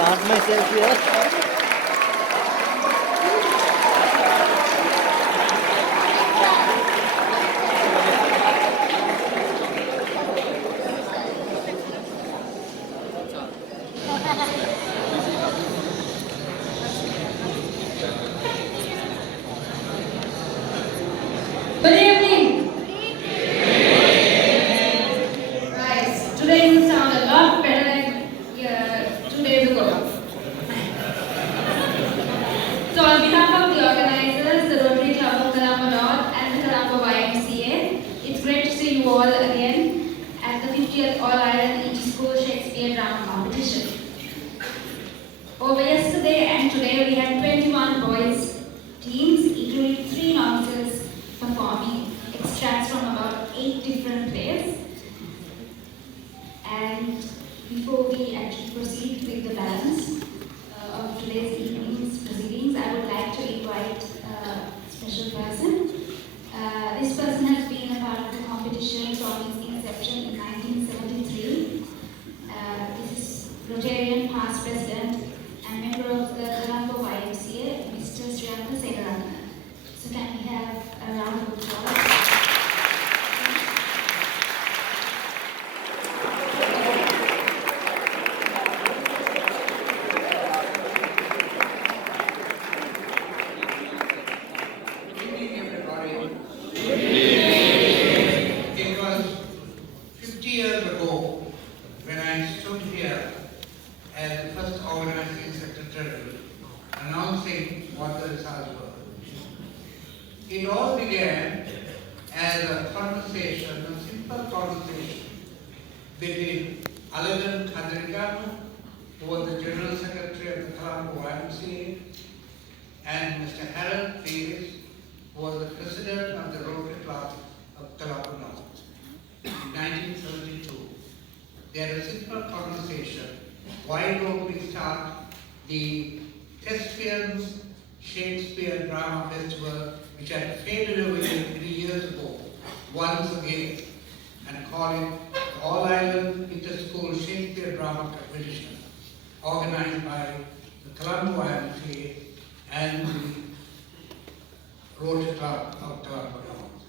plant myself here. Good evening. Right, today will sound a lot better than 2 days ago. So on behalf of the organizers, the Rotary Club of Colombo North and the Colombo YMCA, it's great to see you all again at the 50th All-Ireland Inter-School Shakespeare Drama Competition. Over yesterday and today we had 21 boys teams, including 3 novices, performing extracts from about 8 different plays. And before we actually proceed with the balance of today's evening's proceedings, I would like to invite a special person. This person has been a part of the competition from its inception in 1973. This is Rotarian past president and member of the Colombo YMCA, Mr. Sri Lanka. So can we have a round of applause? Good evening, everybody. It was 50 years ago when I stood here as the first organizing secretary announcing what the results were. It all began as a conversation, a simple conversation between Aladdin Kadrigano, who was the General Secretary of the Colombo YMCA, and Mr. Harold Davis, who was the President of the Rotary Club of Colombo North in 1972. They had a simple conversation. Why don't we start the Thespians Shakespeare Drama Festival, which had faded away 3 years ago, once again, and call it the All-Ireland Inter-School Shakespeare Drama Competition, organized by the Colombo YMCA and the Rotary Club of Colombo North.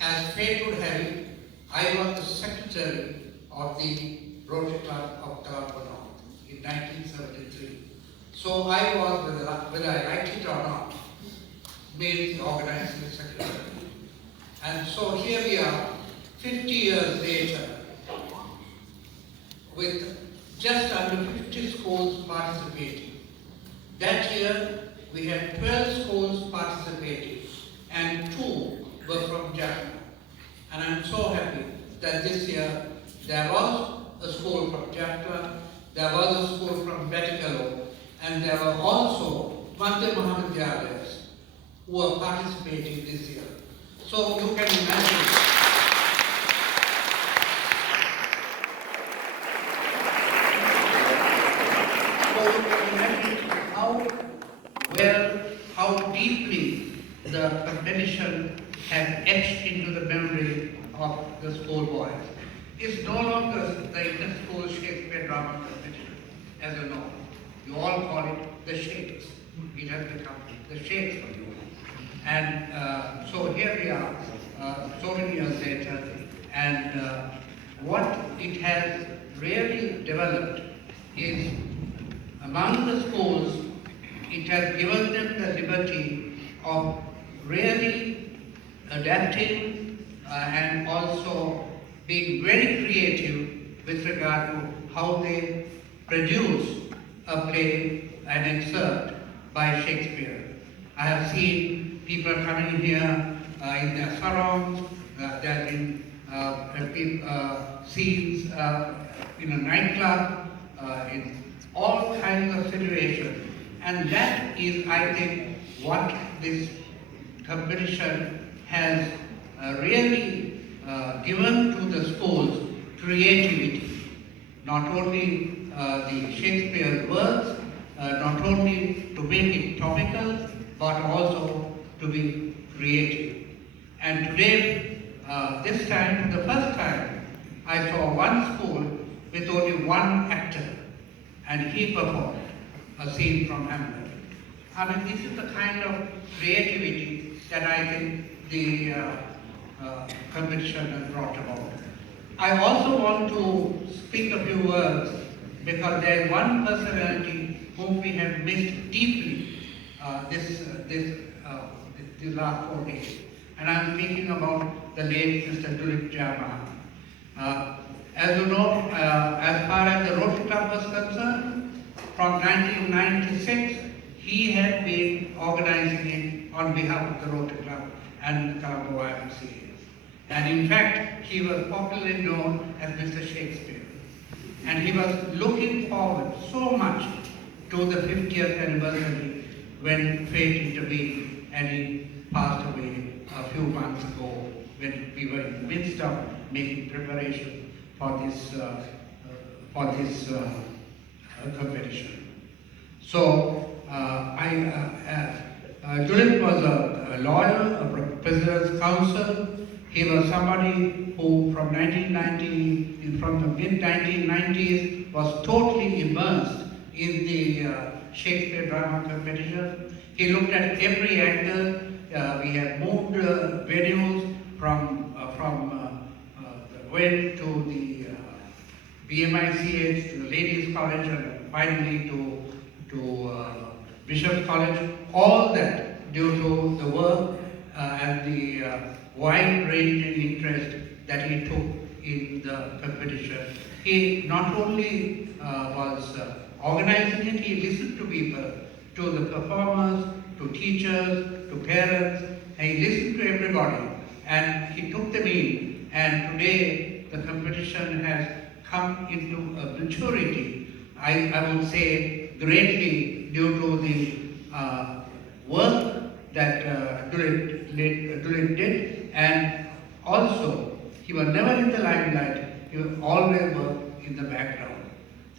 As fate would have it, I was the secretary of the Rotary Club of Colombo North in 1973. So I was, whether I liked it or not, made the organizing secretary. And so here we are, 50 years later, with just under 50 schools participating. That year, we had 12 schools participating, and 2 were from Japan. And I'm so happy that this year, there was a school from Japan, there was a school from Vaticalo, and there were also Madhya Mahavidyalayas who are participating this year. So you can imagine. How well, how deeply the competition has etched into the memory of the schoolboys. It's no longer the Inter-School Shakespeare Drama Competition, as you know. You all call it the Shakes. It has become the Shakes for you. And so here we are, so many years later, and what it has really developed is, among the schools, it has given them the liberty of really adapting and also being very creative with regard to how they produce a play, an excerpt by Shakespeare. I have seen people coming here in their sarongs, there have been scenes in a nightclub, in all kinds of situations. And that is, I think, what this competition has really given to the schools: creativity. Not only the Shakespeare works, not only to make it topical, but also to be creative. And today, this time, the first time, I saw one school with only one actor, and he performed a scene from Hamlet. I mean, this is the kind of creativity that I think the competition has brought about. I also want to speak a few words because there is one personality whom we have missed deeply these last 4 days. And I'm speaking about the late Mr. Dilip Jayaraman. As you know, as far as the Rotary Club was concerned, from 1996, he had been organizing it on behalf of the Rotary Club and the Colombo YMCA. And in fact, he was popularly known as Mr. Shakespeare. And he was looking forward so much to the 50th anniversary when fate intervened and he passed away a few months ago when we were in the midst of making preparation for this competition. So, Dilip was a lawyer, a president's counsel. He was somebody who from the mid-1990s was totally immersed in the Shakespeare drama competition. He looked at every angle. We have moved venues from the Wendt to the BMICH to the Ladies College and finally to Bishop's College. All that due to the work and the wide-ranging interest that he took in the competition. He not only was organizing it, he listened to people, to the performers, to teachers, to parents, and he listened to everybody and he took them in. And today the competition has come into a maturity, I would say greatly due to the work that Dilip did, and also he was never in the limelight, he was always worked in the background.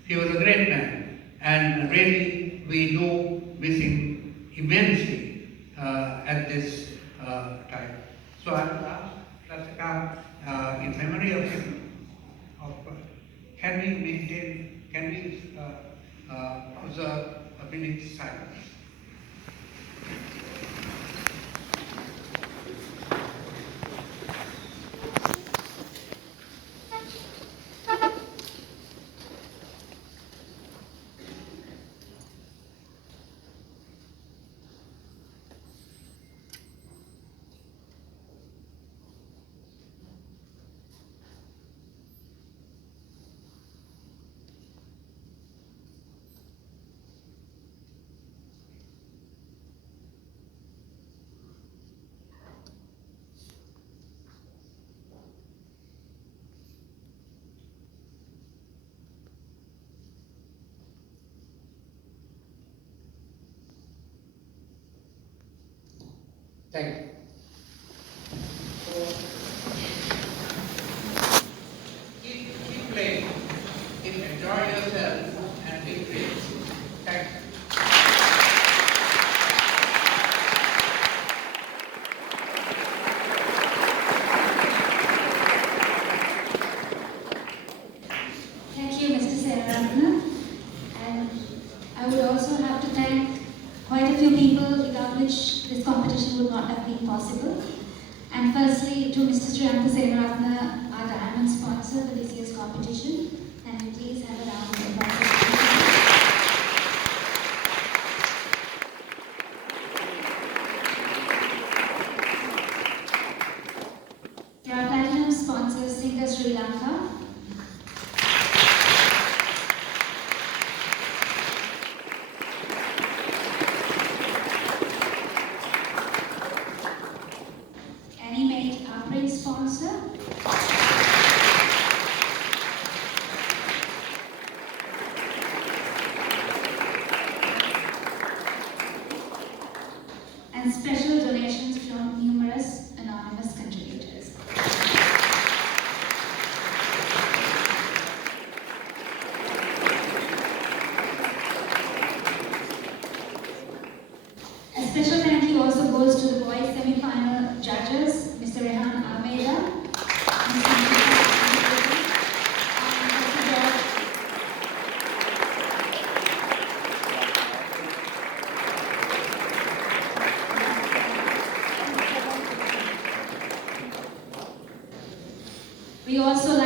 He was a great man, and really we do miss him immensely at this time. So I will ask Rasika, in memory of him, can we observe a minute's silence? Thank you. Keep playing, enjoy yourself, and be great. Thank you. Thank you, Mr. Seraratna. And I would also have to thank quite a few people without which this competition would not have been possible. And firstly, to Mr. Sri Lanka, our diamond sponsor for this year's competition. And please have a round of applause. Our platinum sponsor, Singer Sri Lanka.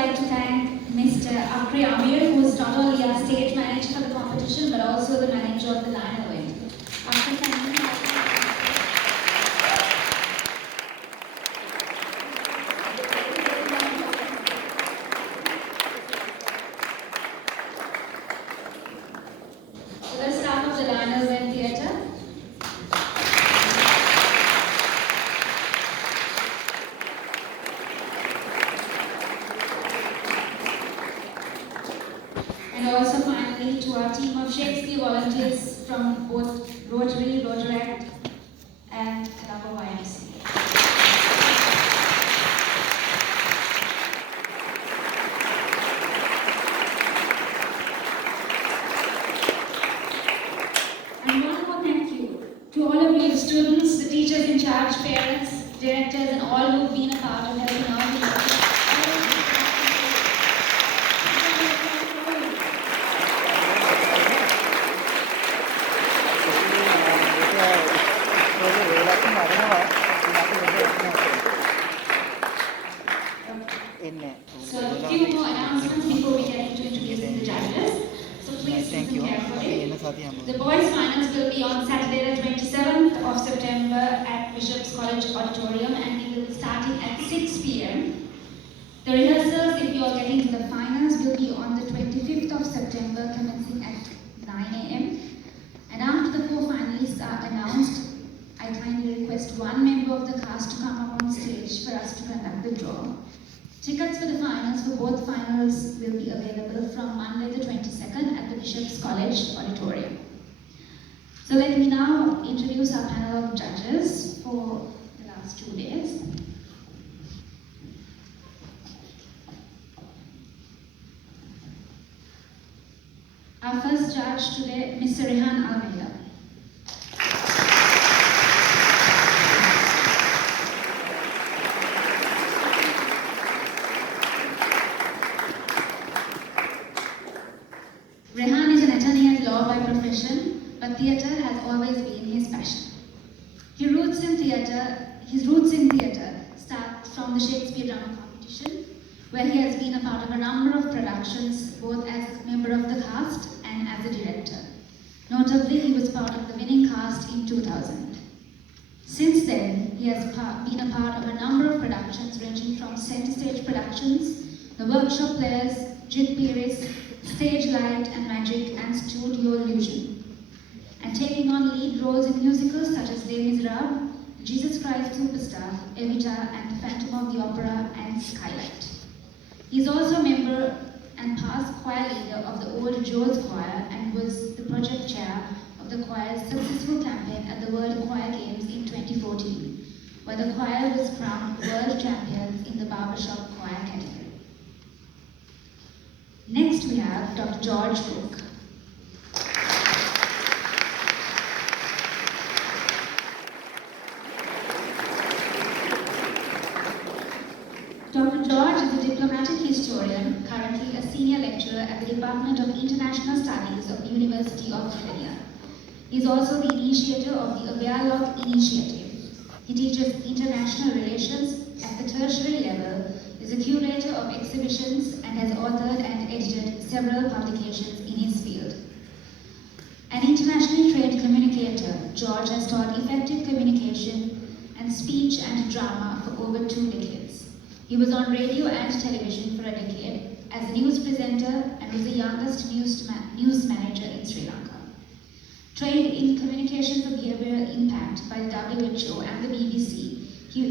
like to thank Mr. Amir, who is not only our stage manager for the competition, but also the manager of the Lionel Wendt. After thanking the staff of the Lionel Wendt Theatre. And also finally to our team of Shakespeare volunteers from both Rotary, Rotaract and Colombo YMCA. And one more thank you to all of you, the students, the teachers in charge, parents, directors, and all who've been a part of helping out with So a few more announcements before we get into introducing the judges. So please listen carefully. The boys' finals will be on Saturday the 27th of September at Bishop's College Auditorium, and we will be starting at 6 p.m. The rehearsals, if you are getting to the finals, will be on the 25th of September, commencing at 9 a.m. And after the 4 finalists are announced, I kindly request one member of the cast to come up on stage for us to conduct the draw. Tickets for the finals for both finals will be available from Monday the 22nd at the Bishop's College Auditorium. So let me now introduce our panel of judges for the last 2 days. Our first judge today, Mr. Rehan Almeida. Rehan is an attorney at law by profession, but theatre has always been his passion. His roots in theatre start from the Shakespeare drama competition, where he has been a part of a number of productions, both as a member of the cast and as a director. Notably, he was part of the winning cast in 2000. Since then, he has been a part of a number of productions ranging from center stage productions, the workshop plays, Jit Piris, Stage Light and Magic, and Studio Illusion, and taking on lead roles in musicals such as Les Miserables, Jesus Christ Superstar, Evita, and Phantom of the Opera, and Skylight. He is also a member and past choir leader of the Old Joe's Choir and was the project chair of the choir's successful campaign at the World Choir Games in 2014, where the choir was crowned world champions in the barbershop choir category. Next we have Dr. George Cooke. Dr. George is a diplomatic historian, currently a senior lecturer at the Department of International Studies of the University of Kenya. He is also the initiator of the Dialog initiative. He teaches international relations at the tertiary level, is a curator of exhibitions, and has authored and edited several publications in his field. An internationally trained communicator, George has taught effective communication and speech and drama for over 2 decades. He was on radio and television for a decade as a news presenter and was the youngest news manager in Sri Lanka. Trained in communications of behavioral impact by the WHO and the BBC, he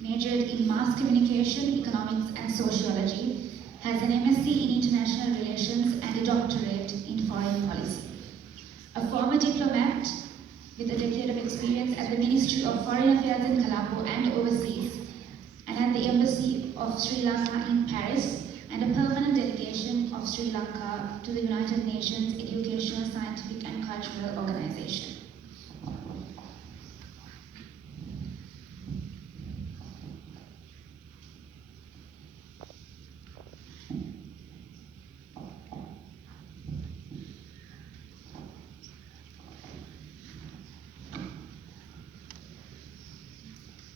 majored in mass communication, economics, and sociology, has an MSc in international relations and a doctorate in foreign policy. A former diplomat with a decade of experience at the Ministry of Foreign Affairs in Colombo and overseas, and at the Embassy of Sri Lanka in Paris, and a permanent delegation of Sri Lanka to the United Nations Educational, Scientific and Cultural Organization.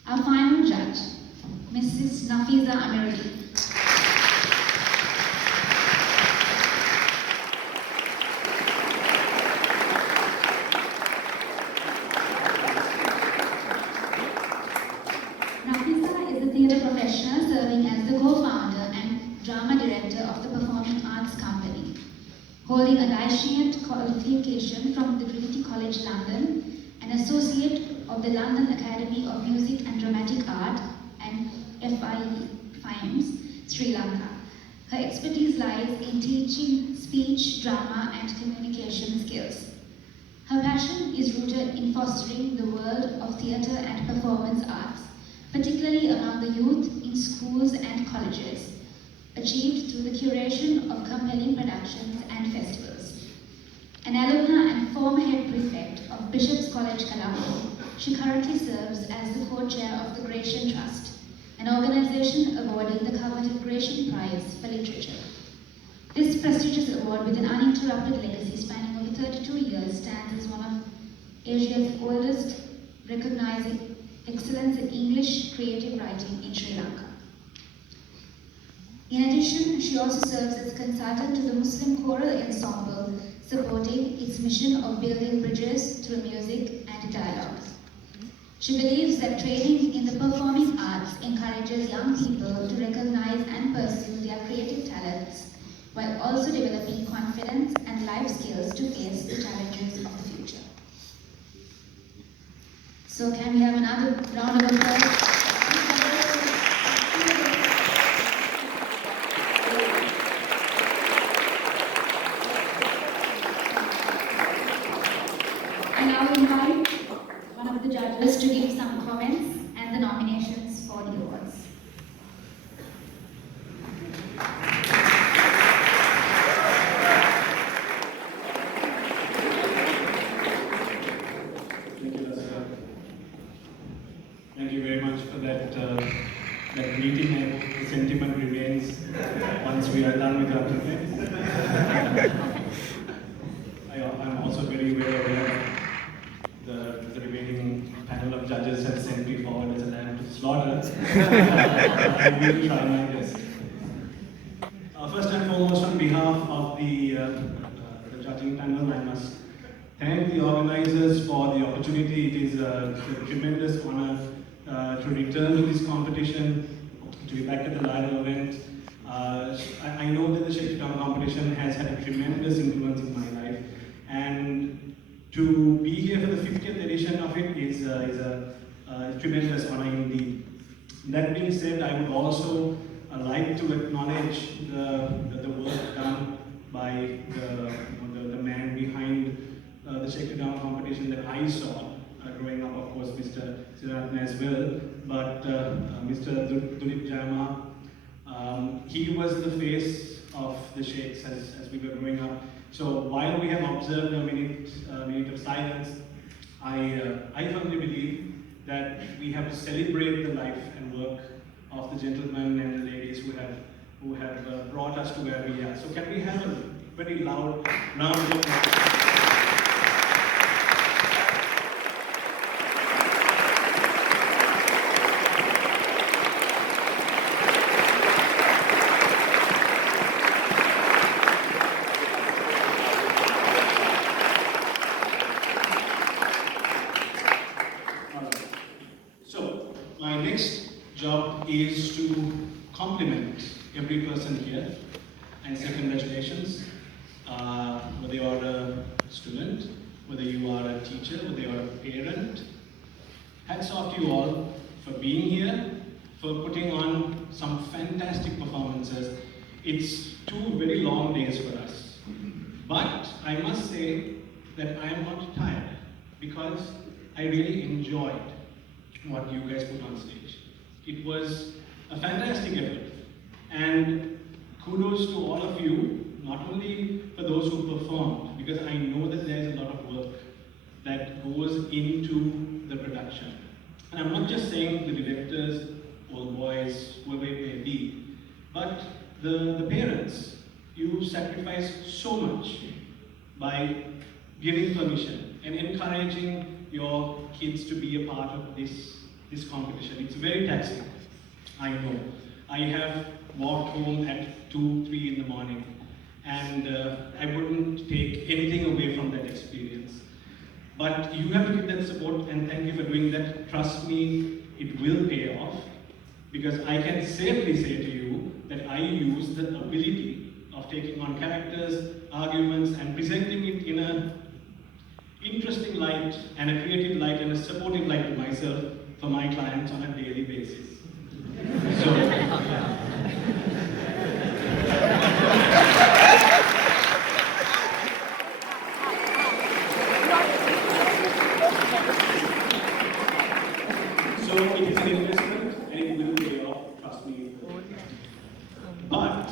Our final judge, Mrs. Nafeesa Amiruddeen. Director of the Performing Arts Company, holding a licentiate qualification from the Trinity College London, an Associate of the London Academy of Music and Dramatic Art, and FIE FIMES, Sri Lanka. Her expertise lies in teaching speech, drama, and communication skills. Her passion is rooted in fostering the world of theatre and performance arts, particularly among the youth in schools and colleges, achieved through the curation of compelling productions and festivals. An alumna and former head prefect of Bishop's College, Colombo, she currently serves as the co-chair of the Gratian Trust, an organization awarding the coveted Gratian Prize for Literature. This prestigious award, with an uninterrupted legacy spanning over 32 years, stands as one of Asia's oldest, recognizing excellence in English creative writing in Sri Lanka. In addition, she also serves as consultant to the Muslim Choral Ensemble, supporting its mission of building bridges through music and dialogue. She believes that training in the performing arts encourages young people to recognize and pursue their creative talents, while also developing confidence and life skills to face the challenges of the future. So can we have another round of applause? I now invite one of the judges to give some comments and the nominations for the awards. Thank you very much for that meeting. I hope the sentiment remains once we are done with our comments. I'm also very aware that the remaining panel of judges have sent me forward as a lamb to slaughter. I will try my best. First and foremost, on behalf of the judging panel, I must thank the organizers for the opportunity. It is a tremendous honor to return to this competition, to be back at the Lionel Wendt. I know that the Shakespeare competition has had a tremendous influence in my life, and to be here for the 50th edition of it is a tremendous honor indeed. That being said, I would also like to acknowledge the work done by the man behind the Shakespeare competition that I saw growing up, of course, Mr. Siddharthan as well, but Mr. Dulip Jama, he was the face of the Shakes as we were growing up. So while we have observed a minute of silence, I firmly believe that we have to celebrate the life and work of the gentlemen and the ladies who have brought us to where we are. So can we have a very loud round of applause? Is to compliment every person here and say congratulations, whether you are a student, whether you are a teacher, whether you are a parent. Hats off to you all for being here, for putting on some fantastic performances. It's 2 very long days for us, but I must say that I am not tired because I really enjoyed what you guys put on stage. It was a fantastic effort, and kudos to all of you, not only for those who performed, because I know that there's a lot of work that goes into the production. And I'm not just saying the directors, all boys, whoever it may be, but the parents. You sacrifice so much by giving permission and encouraging your kids to be a part of this competition. It's very taxing, I know. I have walked home at 2, 3 in the morning, and I wouldn't take anything away from that experience. But you have to give that support, and thank you for doing that. Trust me, it will pay off, because I can safely say to you that I use the ability of taking on characters, arguments, and presenting it in an interesting light and a creative light and a supportive light to myself for my clients on a daily basis. So it is an investment and it will pay off, trust me. But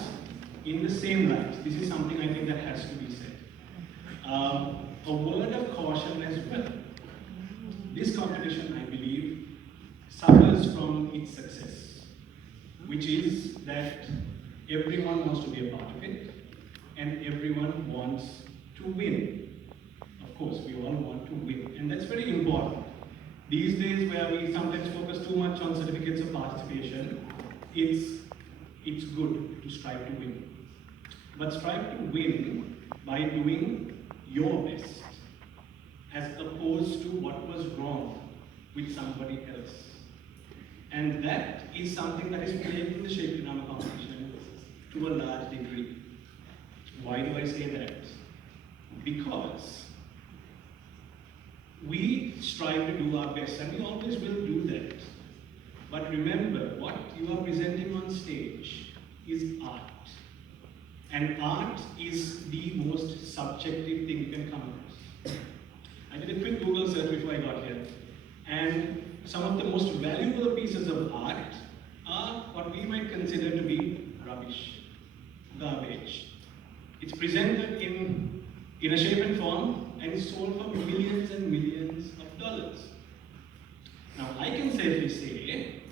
in the same light, this is something I think that has to be said. A word of caution as well. This competition, I believe, suffers from its success, which is that everyone wants to be a part of it and everyone wants to win. Of course, we all want to win, and that's very important. These days, where we sometimes focus too much on certificates of participation, it's good to strive to win. But strive to win by doing your best, as opposed to what was wrong with somebody else. And that is something that is plaguing the Shakespeare drama competition to a large degree. Why do I say that? Because we strive to do our best, and we always will do that. But remember, what you are presenting on stage is art. And art is the most subjective thing you can come across. I did a quick Google search before I got here, and some of the most valuable pieces of art are what we might consider to be rubbish, garbage. It's presented in a shape and form, and it's sold for millions and millions of dollars. Now, I can safely say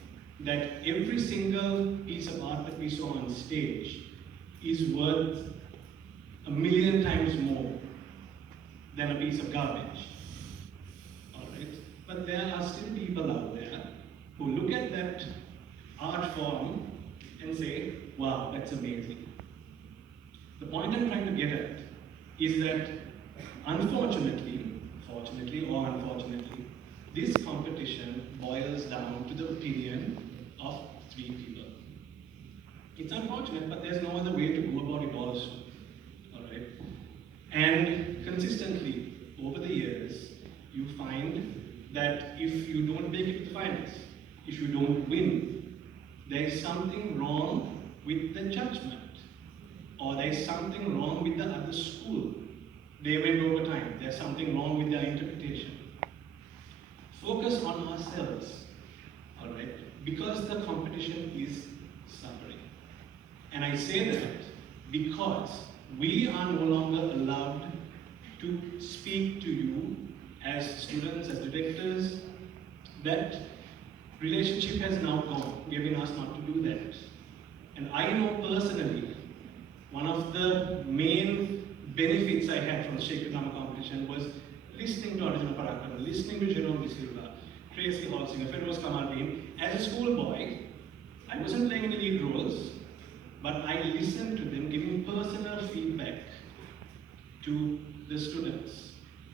that every single piece of art that we saw on stage is worth 1,000,000 times more than a piece of garbage. All right? But there are still people out there who look at that art form and say, wow, that's amazing. The point I'm trying to get at is that unfortunately, fortunately or unfortunately, this competition boils down to the opinion of 3 people. It's unfortunate, but there's no other way to go about it also. All right? And consistently, over the years, you find that if you don't make it to the finals, if you don't win, there is something wrong with the judgment, or there is something wrong with the other school. They went over time. There's something wrong with their interpretation. Focus on ourselves, all right? Because the competition is suffering. And I say that because we are no longer allowed to speak to you as students, as directors. That relationship has now gone. We have been asked not to do that. And I know personally, one of the main benefits I had from the Shakespeare drama competition was listening to Arjuna Parakram, listening to Jerome De Silva, Tracy Halsinger, Feroz Kamaldeen. As a schoolboy, I wasn't playing any lead roles, but I listened to them giving personal feedback to the students.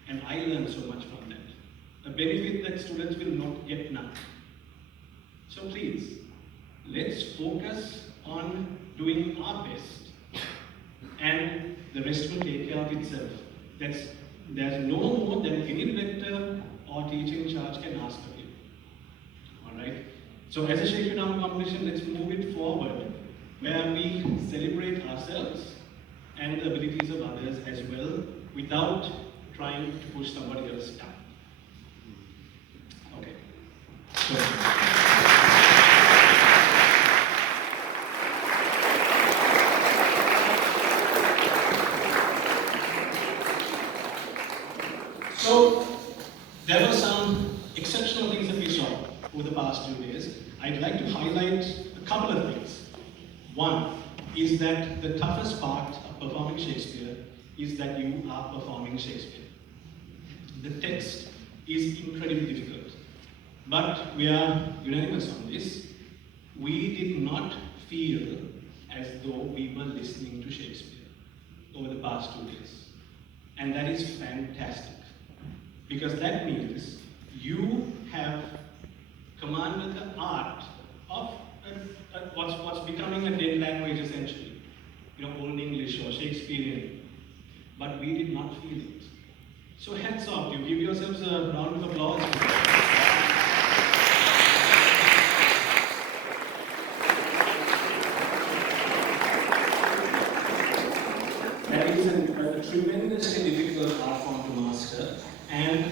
And I learned so much from that. A benefit that students will not get now. So please, let's focus on doing our best, and the rest will take care of itself. There's no more than any director or teaching charge can ask of you. All right? So as a Shakespeare drama competition, let's move it forward, where we celebrate ourselves and the abilities of others as well, without trying to push somebody else down. Okay. So there were some exceptional things that we saw over the past 2 days. I'd like to highlight a couple of things. One is that the toughest part of performing Shakespeare is that you are performing Shakespeare. The text is incredibly difficult, but we are unanimous on this. We did not feel as though we were listening to Shakespeare over the past 2 days. And that is fantastic, because that means you have commanded the art of a what's becoming a dead language essentially, Old English or Shakespearean, but we did not feel it. So hats off, you give yourselves a round of applause. That is a tremendously difficult art form to master, and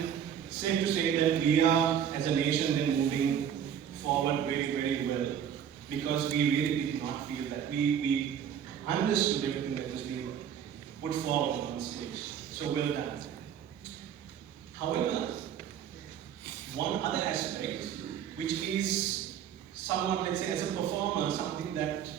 safe to say that we are, as a nation, then moving forward very, very well, because we really did not feel that. We understood everything that was being put forward on stage. So well done. However, one other aspect, which is somewhat, let's say, as a performer, something that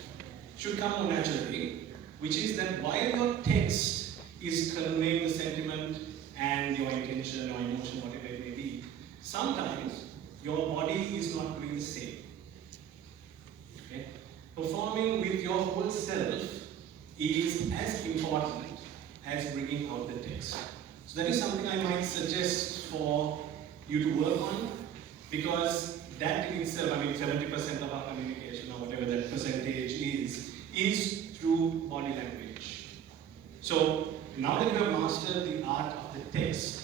should come more naturally, which is that while your text is conveying the sentiment and your intention or emotion, whatever it may be, sometimes your body is not doing the same. Okay? Performing with your whole self is as important as bringing out the text. So that is something I might suggest for you to work on, because that in itself, 70% of our communication, or whatever that percentage is through body language. So now that you have mastered the art of the text,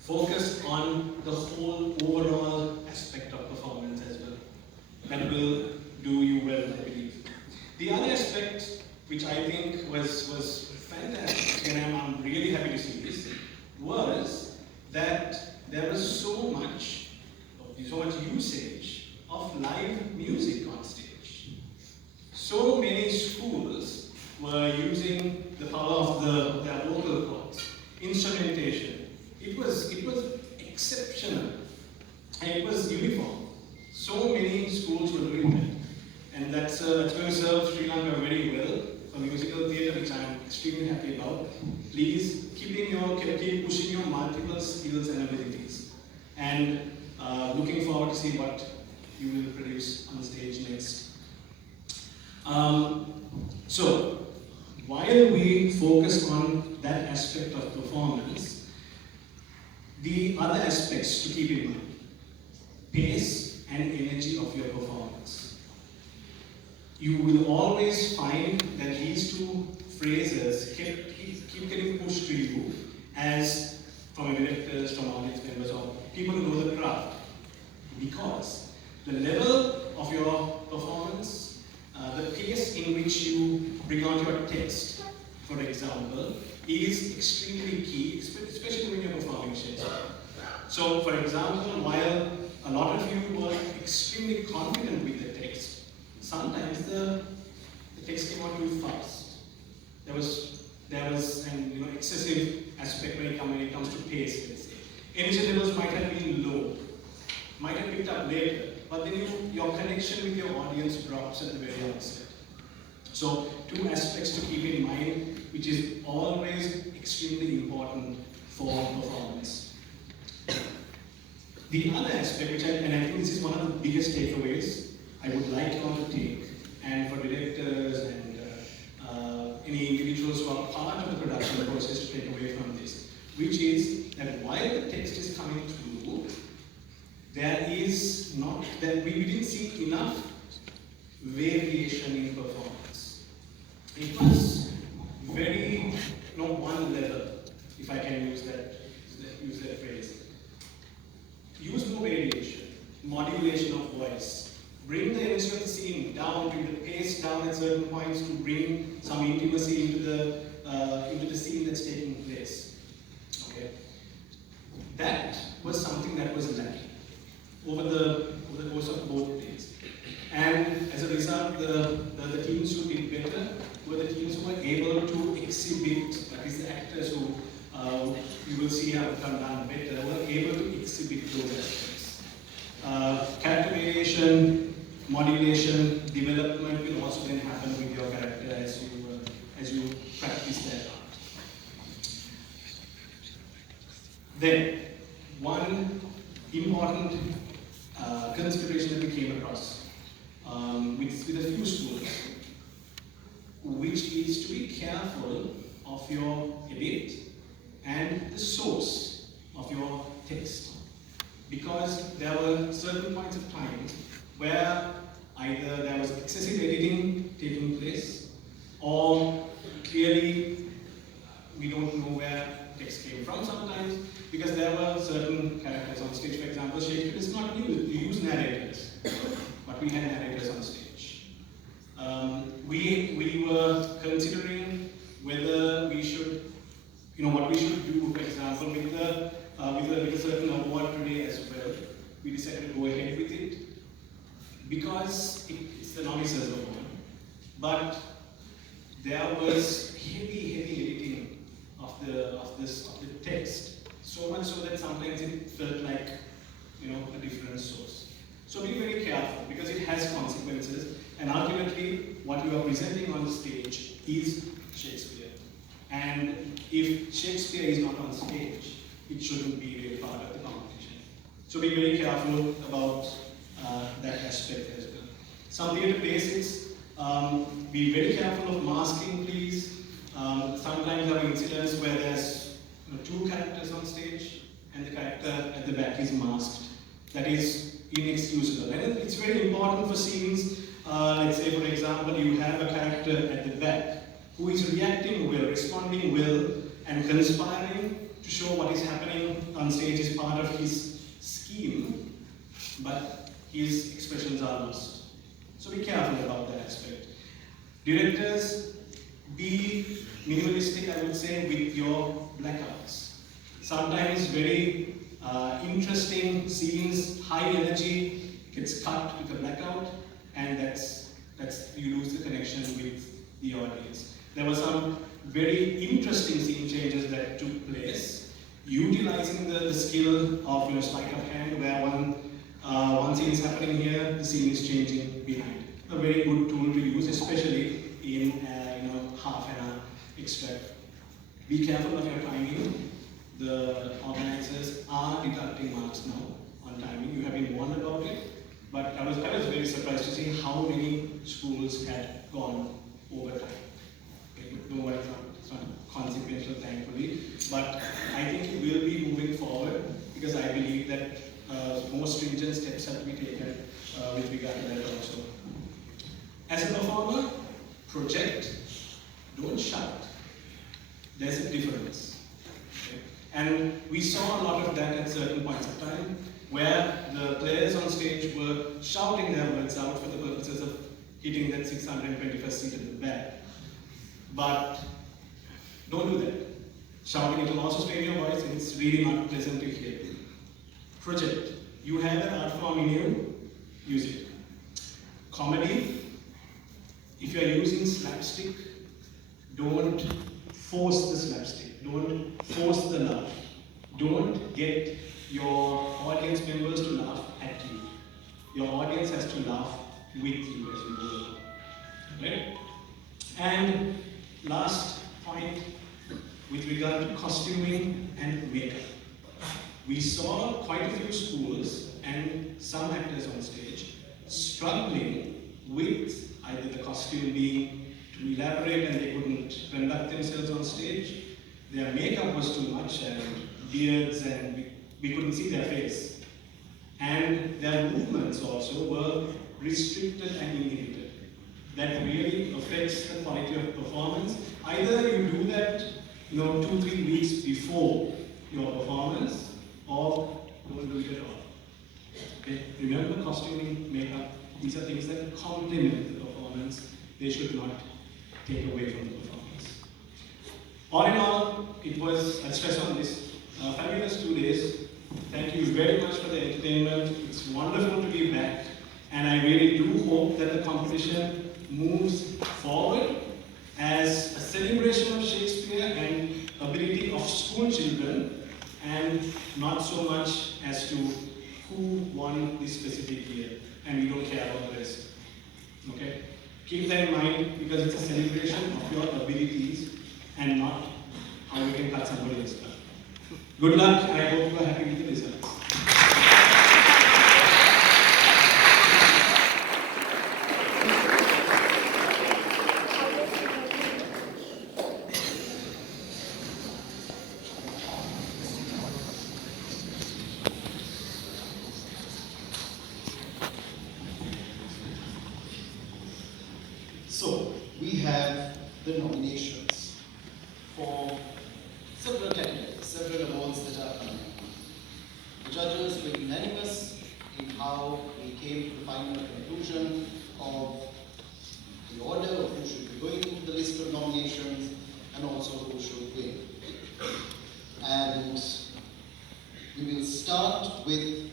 focus on the whole overall aspect of performance as well. That will do you well, I believe. The other aspect, which I think was fantastic, and I'm really happy to see this, was that there was so much usage of live music on stage. So many schools were using the power of their vocal cords, instrumentation. It was exceptional, and it was uniform. So many schools were doing that, and that's going to serve Sri Lanka very well for musical theatre, which I'm extremely happy about. Please keep pushing your multiple skills and abilities, and looking forward to see what you will produce on stage next. So, while we focus on that aspect of performance, the other aspects to keep in mind: pace and energy of your performance. You will always find that these two phrases keep getting pushed to you as from directors, from audience members, or people who know the craft, because the level of your performance, the pace in which you bring out your text, for example, is extremely key, especially when you're performing Shakespeare. So, for example, while a lot of you were extremely confident with the text, sometimes the text came out too fast. There was an excessive aspect when it comes to pace, let's say. Energy levels might have been low, might have picked up later, but then your connection with your audience drops at the very outset. So, two aspects to keep in mind, which is always extremely important for performance. The other aspect, and I think this is one of the biggest takeaways I would like you all to take, and for directors and any individuals who are part of the production process to take away from this, which is that while the text is coming through, we didn't see enough variation in performance. It was very one level, if I can use that phrase. Use more variation, modulation of voice. Bring the energy of the scene down, bring the pace down at certain points to bring some intimacy into the scene that's taking place. Okay, that was something that was lacking over the course of both days, and as a result, the teams who did better were the teams who were able to exhibit. That is, the actors who you will see have done better were able to exhibit those aspects. Character variation, modulation, development will also then happen with your character as you practice that art. Then, one important consideration that we came across with a few schools, which is to be careful of your edit and the source of your text. Because there were certain points of time where either there was excessive editing taking place, or clearly we don't know where text came from sometimes, because there were certain characters on stage. For example, Shakespeare is not new, we use narrators, but we had narrators on stage. We were considering whether we should, what we should do, for example, with a certain award today as well. We decided to go ahead with it because it's the novices award. But there was heavy editing of the text, so much so that sometimes it felt like a different source. So be very careful because it has consequences, and ultimately what you are presenting on stage is Shakespeare. And if Shakespeare is not on stage, it shouldn't be really part of the competition. So be very careful about that aspect as well. Some theatre basics, be very careful of masking, please. Sometimes there are incidents where there's two characters on stage and the character at the back is masked. That is inexcusable. And it's very important for scenes. Let's say, for example, you have a character at the back who is reacting well, responding well, and conspiring to show what is happening on stage is part of his scheme, but his expressions are lost. So be careful about that aspect. Directors, be minimalistic, I would say, with your blackouts. Sometimes very interesting scenes, high energy, gets cut with a blackout, and that's you lose the connection with the audience. There were some very interesting scene changes that took place, utilizing the skill of sleight of hand, where one scene is happening here, the scene is changing behind. A very good tool to use, especially in half an hour extract. Be careful of your timing. The organizers are deducting marks now on timing. You have been warned about it, but I was very surprised to see how many schools had gone over time. Okay, don't worry, it's not consequential, thankfully, but I think it will be moving forward because I believe that more stringent steps have to be taken with regard to that also. As a performer, project, don't shout. There's a difference. Okay? And we saw a lot of that at certain points of time, where the players on stage were shouting their words out for the purposes of hitting that 621st seat at the back. But don't do that. Shouting, it will also strain your voice, and it's really not pleasant to hear. Project. You have an art form in you, use it. Comedy. If you are using slapstick, don't force the slapstick. Don't force the laugh. Don't get your audience members to laugh at you. Your audience has to laugh with you as you go along. Right? And last point, with regard to costuming and makeup. We saw quite a few schools and some actors on stage struggling with either the costume being too elaborate and they couldn't conduct themselves on stage, their makeup was too much and beards, and we couldn't see their face. And their movements also were restricted and inhibited. That really affects the quality of performance. Either you do that 2-3 weeks before your performance, or don't do it at all. Okay? Remember, costuming, makeup, these are things that complement the performance. They should not take away from the performance. All in all, it was, I stress on this, fabulous 2 days. Thank you very much for the entertainment. It's wonderful to be back, and I really do hope that the competition moves forward as a celebration of Shakespeare and ability of school children, and not so much as to who won this specific year, and we don't care about the rest. Okay? Keep that in mind, because it's a celebration of your abilities and not how you can cut somebody else's cut. Good luck, and I hope you are happy with the results. for several categories, several awards that are coming. The judges were unanimous in how we came to the final conclusion of the order of who should be going into the list of nominations and also who should win. And we will start with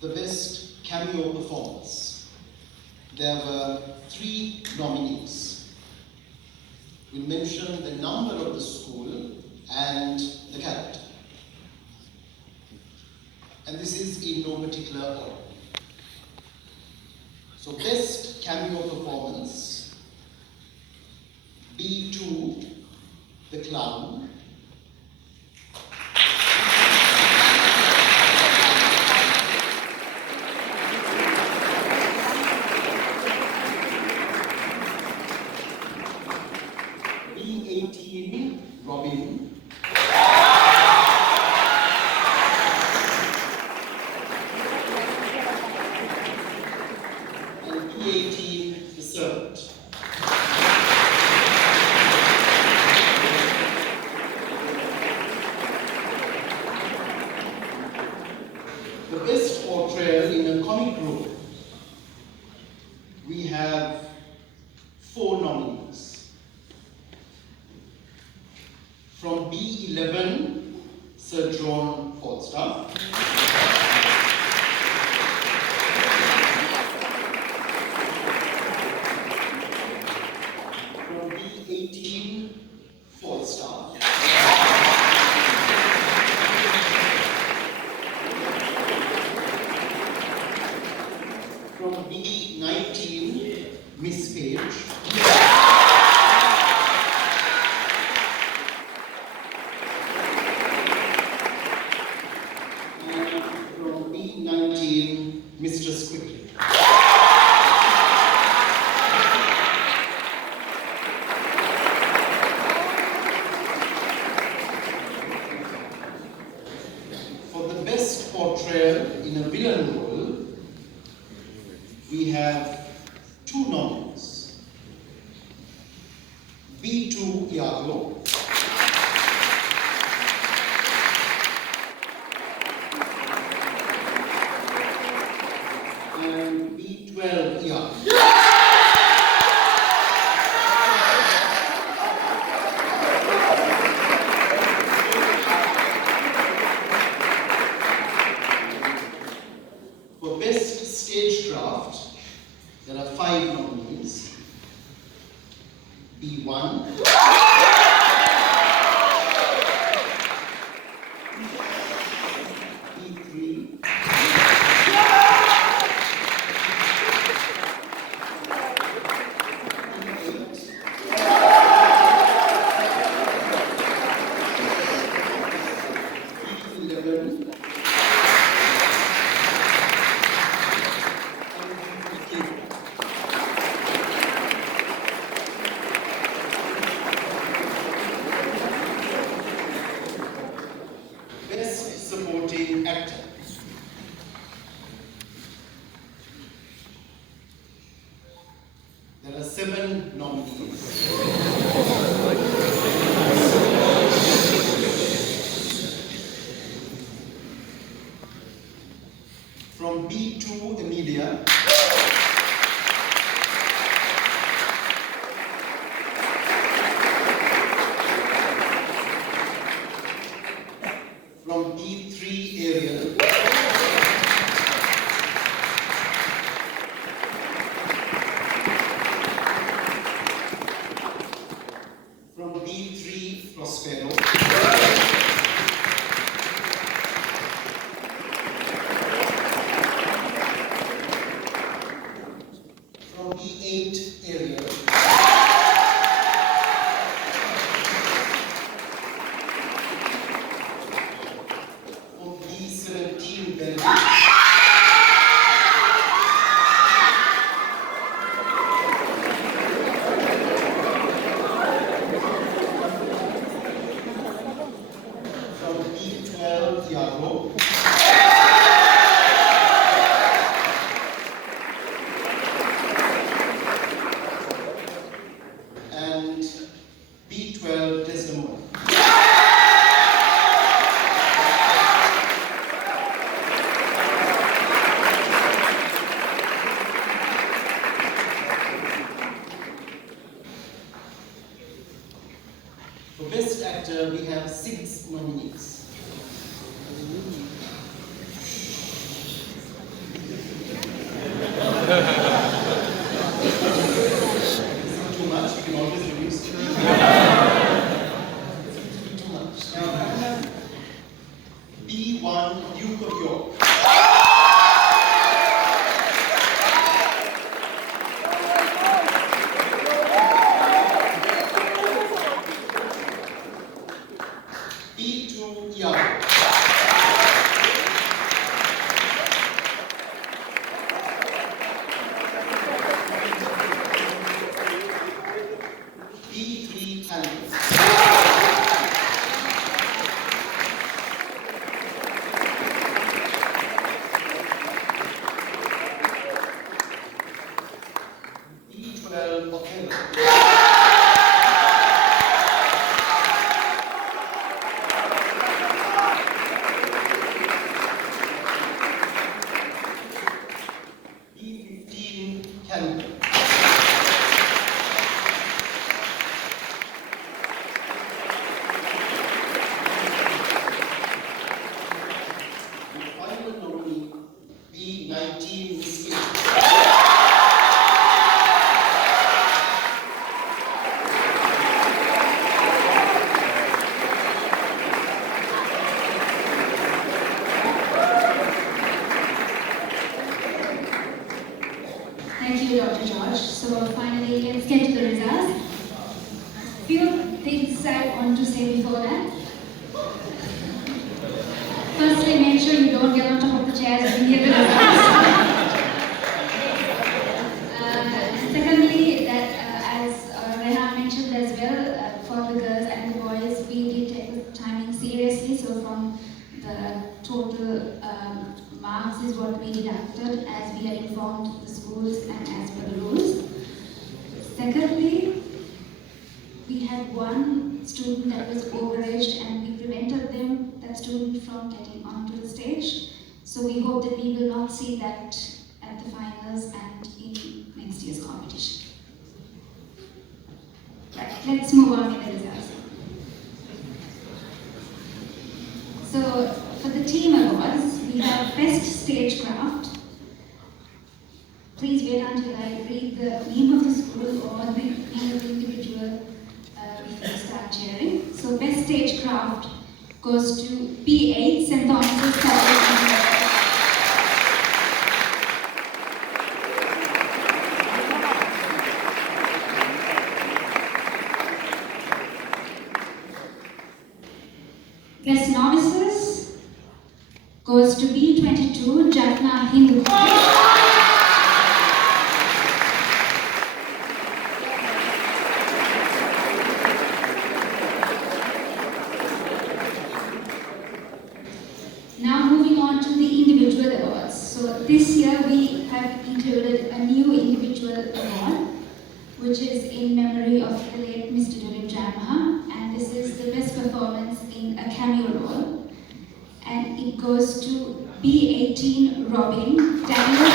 the best cameo performance. There were 3 nominees. We'll mention the number of the school and the character. And this is in no particular order. So best cameo performance, B2, the clown. B18, Robin. And B18, the servant. The best portrayal in a comic role. We have 4 nominees. From B11, Sir John Falstaff. From B18, Falstaff. From B19, Miss Page. From B19, Mistress Quickly. For the best portrayal in a villain role, we have 2 nominees. B2, Iago. And B12, Iago. For best stagecraft, there are 5 nominees. B1, B3, B8, B11, Best Supporting Actor. There are 7 nominees. From B2, Emilia. From B3, Ariel. From B3, Prospero. From B8, Ariel. From B17, Benedict. For Best Actor, we have 6 nominees. Too much, we can always reduce. Too much. B1 Duke of York. B2 Iago. B3 Finalist. B12 Othello. B15 Camden. Final nominee, B19 Smith. Thank you, Dr. George. So finally, let's get to the results. Few things I want to say before that. Firstly, make sure you don't get on top of the chairs when you hear the results. Secondly, that as Rehan mentioned as well, for the girls and the boys, we did take the timing seriously. So from the total marks is what we deducted as we had informed the schools and as per the rules. Secondly, we had one student that was overaged and we prevented that student from getting onto the stage. So we hope that we will not see that at the finals and in next year's competition. Right, let's move on with the results. So for the team awards, we have Best Stagecraft. Please wait until I read the name of the school or the name of the individual before you start cheering. So Best Stagecraft goes to B8 St. Thomas's College. Best Novices goes to B22 Jaffna Hindu. Now moving on to the individual awards. So this year we have included a new individual award, which is in memory of the late Mr. Jamaha, and this is the best performance in a cameo role. And it goes to B18 Robin, Daniel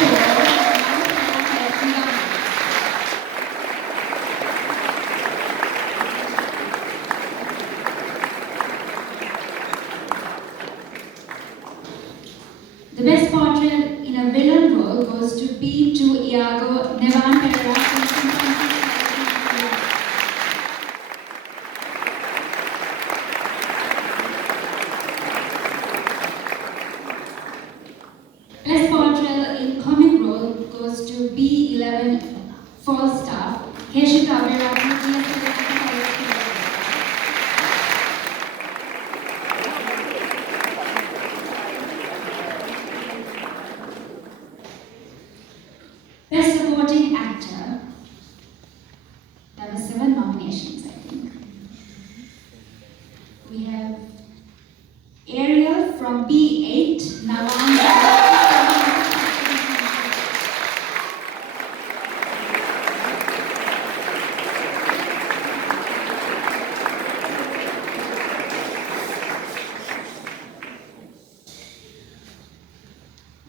The best portrait in a villain role goes to B2 Iago Nevan Pereira. Best portrait in comic role goes to B11 Falstaff, Keshika Verati. Best supporting actor. There were 7 nominations, I think. We have Ariel from B8, Navan.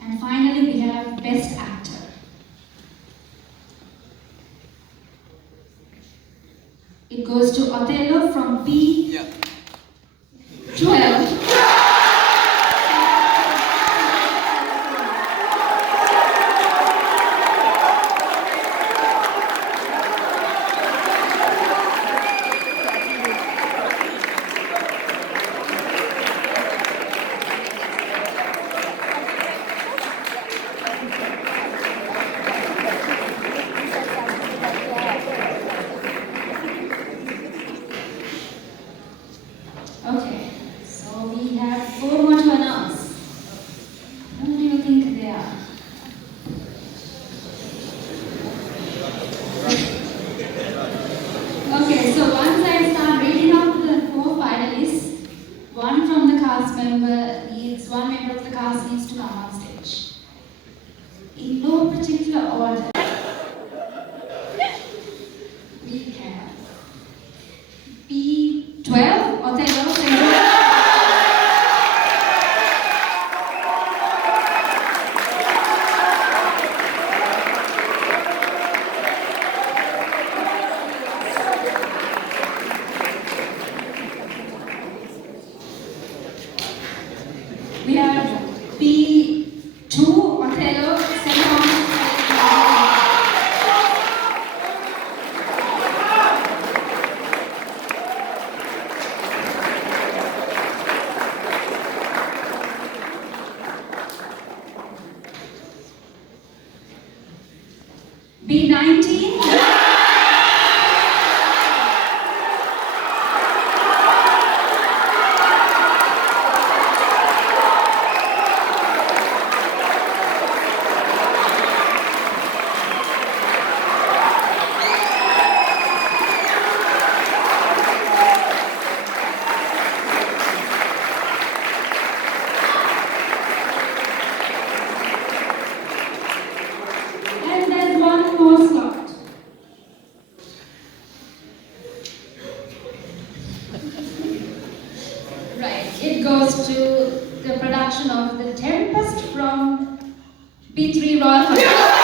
And finally, we have Best Actor. It goes to Othello from B12. Okay, so we have 4 more to announce. Who do you think they are? Okay, so once I start reading out the 4 finalists, one from the cast member needs, one member of the cast needs to come on stage. In no particular order. We have B12, Othello, we have B2, Othello, B19. And there's one more slot. Right, it goes to the production of The Tempest from B3 Royal Hutch.